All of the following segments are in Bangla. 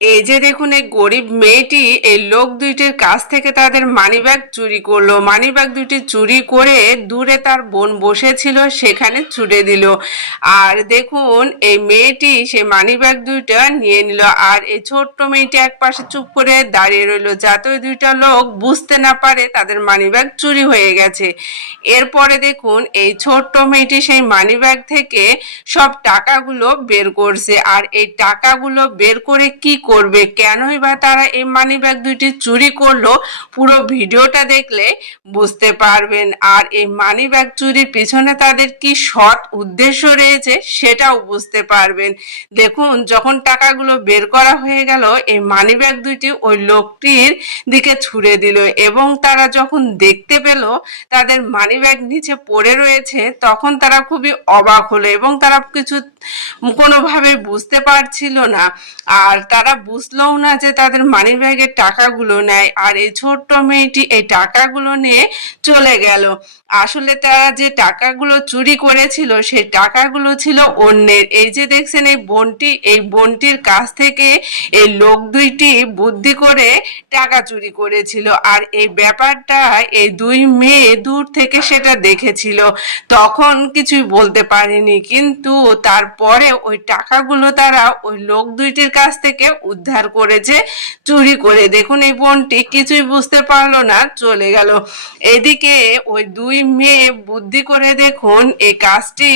এই যে দেখুন, এই গরিব মেয়েটি এই লোক দুইটির কাছ থেকে তাদের মানিব্যাগ চুরি করলো। মানিব্যাগ দুইটি চুরি করে দূরে তার বোন বসেছিল সেখানে ছুড়ে দিল। আর দেখুন, এই মেয়েটি সেই মানিব্যাগ দুইটা নিয়ে নিল, আর এই ছোট্ট মেয়েটি এক পাশে চুপ করে দাঁড়িয়ে রইলো যাতে ওই দুইটা লোক বুঝতে না পারে তাদের মানিব্যাগ চুরি হয়ে গেছে। এরপরে দেখুন, এই ছোট্ট মেয়েটি সেই মানিব্যাগ থেকে সব টাকাগুলো বের করছে। আর এই টাকাগুলো বের করে কি করবে, কেনই বা তারা এই মানিব্যাগ দুইটি চুরি করলো, পুরো ভিডিওটা দেখলে বুঝতে পারবেন। আর এই মানিব্যাগ চুরির পিছনে তাদের কি সৎ উদ্দেশ্য রয়েছে সেটাও বুঝতে পারবেন। দেখুন, যখন টাকাগুলো বের করা হয়ে গেল, এই মানিব্যাগ দুইটি ওই লোকটির দিকে ছুড়ে দিল, এবং তারা যখন দেখতে পেল তাদের মানিব্যাগ নিচে পড়ে রয়েছে, তখন তারা খুবই অবাক হলো এবং তারা কোনোভাবে বুঝতে পারছিল না। আর তারা বুঝলোও না যে তাদের মানিব্যাগের টাকাগুলো নেয়। আর এই ছোট্ট মেয়েটি এই টাকাগুলো নিয়ে চলে গেল। আসলে তারা যে টাকাগুলো চুরি করেছিল সেই টাকাগুলো ছিল অন্যের। এই যে দেখছেন, এই বোনটির কাছ থেকে এই লোক দুইটি বুদ্ধি করে টাকা চুরি করেছিল। আর এই ব্যাপারটা এই দুই মেয়ে দূর থেকে সেটা দেখেছিল, তখন কিছুই বলতে পারেনি, কিন্তু তারপরে ওই টাকাগুলো তারা ওই লোক দুইটির কাছ থেকে উদ্ধার করেছে চুরি করে। দেখুন, এই বোনটি কিছুই বুঝতে পারলো না, চলে গেল। এদিকে ওই দুই মেয়ে বুদ্ধি করে দেখুন এই কাজটি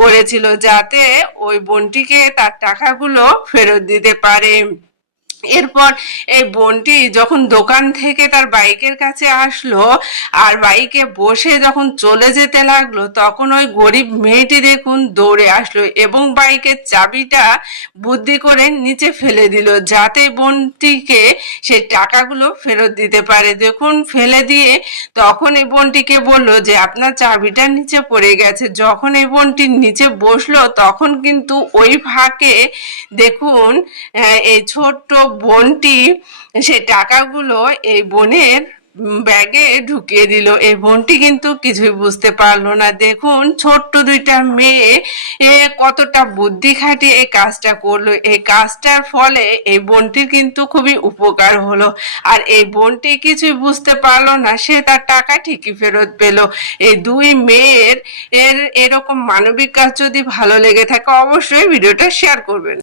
করেছিল যাতে ওই বোনটিকে তার টাকাগুলো ফেরত দিতে পারে। এরপর এই বোনটি যখন দোকান থেকে তার বাইকের কাছে আসলো আর বাইকে বসে যখন চলে যেতে লাগলো, তখন ওই গরিব মেয়েটি দেখুন দৌড়ে আসলো এবং বাইকের চাবিটা বুদ্ধি করে নিচে ফেলে দিল যাতে বোনটিকে সেই টাকাগুলো ফেরত দিতে পারে। দেখুন, ফেলে দিয়ে তখন এই বোনটিকে বলল যে আপনার চাবিটা নিচে পড়ে গেছে। যখন এই বোনটি নিচে বসলো, তখন কিন্তু ওই ফাঁকে দেখুন এই ছোট্ট বোনটি সেই টাকাগুলো এই বোনের ব্যাগে ঢুকিয়ে দিল। এই বোনটি কিন্তু কিছুই বুঝতে পারলো না। দেখুন, ছোট্ট দুইটা মেয়ে কতটা বুদ্ধি খাটিয়ে এই কাজটা করলো। এই কাজটার ফলে এই বোনটির কিন্তু খুবই উপকার হলো। আর এই বোনটি কিছুই বুঝতে পারলো না, সে তার টাকা ঠিকই ফেরত পেল। এই দুই মেয়ের এরকম মানবিক কাজ যদি ভালো লেগে থাকে, অবশ্যই ভিডিওটা শেয়ার করবেন।